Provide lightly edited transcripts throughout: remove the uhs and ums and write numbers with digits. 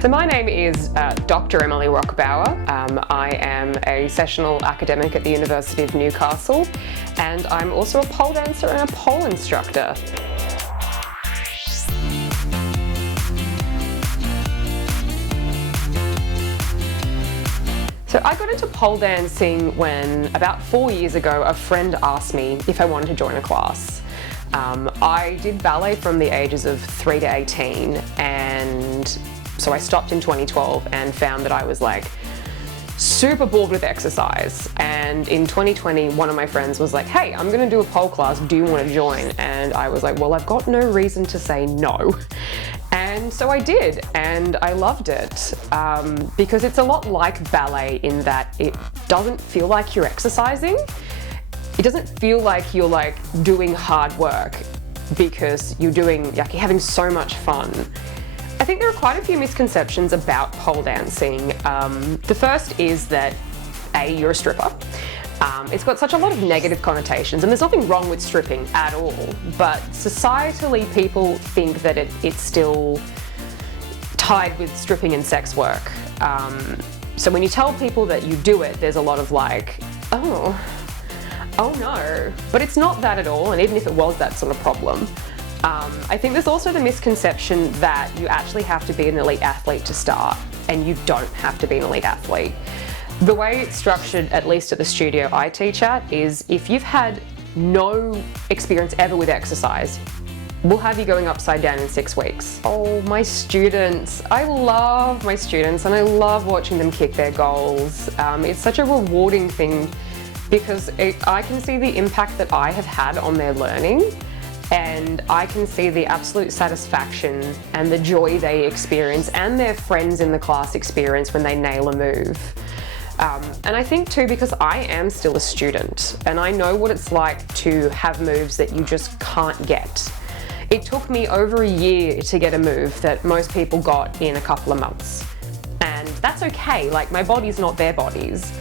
So my name is Dr. Emily Rockbauer. I am a sessional academic at the University of Newcastle, and I'm also a pole dancer and a pole instructor. So I got into pole dancing when, about 4 years ago, a friend asked me if I wanted to join a class. I did ballet from the ages of 3 to 18, and so I stopped in 2012 and found that I was like super bored with exercise. And in 2020, one of my friends was like, hey, I'm gonna do a pole class, do you want to join? And I was like, well, I've got no reason to say no. And so I did, and I loved it because it's a lot like ballet in that it doesn't feel like you're exercising. It doesn't feel like you're like doing hard work because you're having so much fun. I think there are quite a few misconceptions about pole dancing. The first is that you're a stripper. It's got such a lot of negative connotations, and there's nothing wrong with stripping at all, but societally people think that it's still tied with stripping and sex work. So when you tell people that you do it, there's a lot of like, oh no. But it's not that at all, and even if it was, that's not a problem. I think there's also the misconception that you actually have to be an elite athlete to start, and you don't have to be an elite athlete. The way it's structured, at least at the studio I teach at, is if you've had no experience ever with exercise, we'll have you going upside down in 6 weeks. Oh, my students. I love my students and I love watching them kick their goals. It's such a rewarding thing because I can see the impact that I have had on their learning, and I can see the absolute satisfaction and the joy they experience and their friends in the class experience when they nail a move. And I think too, because I am still a student and I know what it's like to have moves that you just can't get. It took me over a year to get a move that most people got in a couple of months. And that's okay, like my body's not their bodies.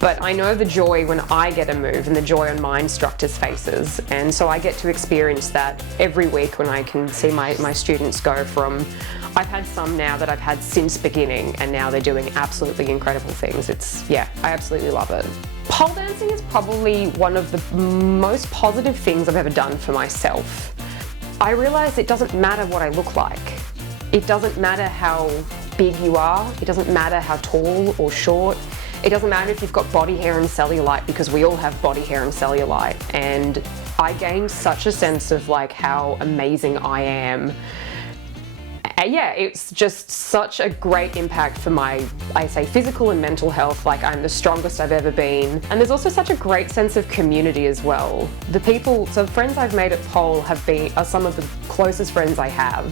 But I know the joy when I get a move and the joy on my instructors' faces. And so I get to experience that every week when I can see my students go from, I've had some now that I've had since beginning, and now they're doing absolutely incredible things. I absolutely love it. Pole dancing is probably one of the most positive things I've ever done for myself. I realized it doesn't matter what I look like. It doesn't matter how big you are. It doesn't matter how tall or short. It doesn't matter if you've got body hair and cellulite, because we all have body hair and cellulite. And I gained such a sense of like how amazing I am. It's just such a great impact for my, physical and mental health. Like, I'm the strongest I've ever been. And there's also such a great sense of community as well. The friends I've made at pole are some of the closest friends I have.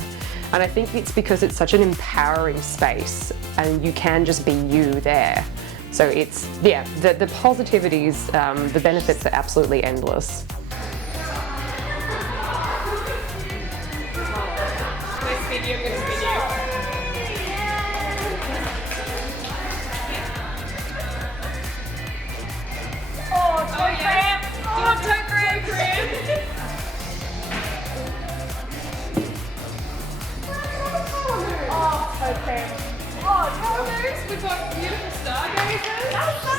And I think it's because it's such an empowering space and you can just be you there. So the positivities, the benefits are absolutely endless. Nice video, good video. Oh yeah. Oh, toe cramp. Oh, toe cramp. Oh, no moves. We've got beautiful stargazers.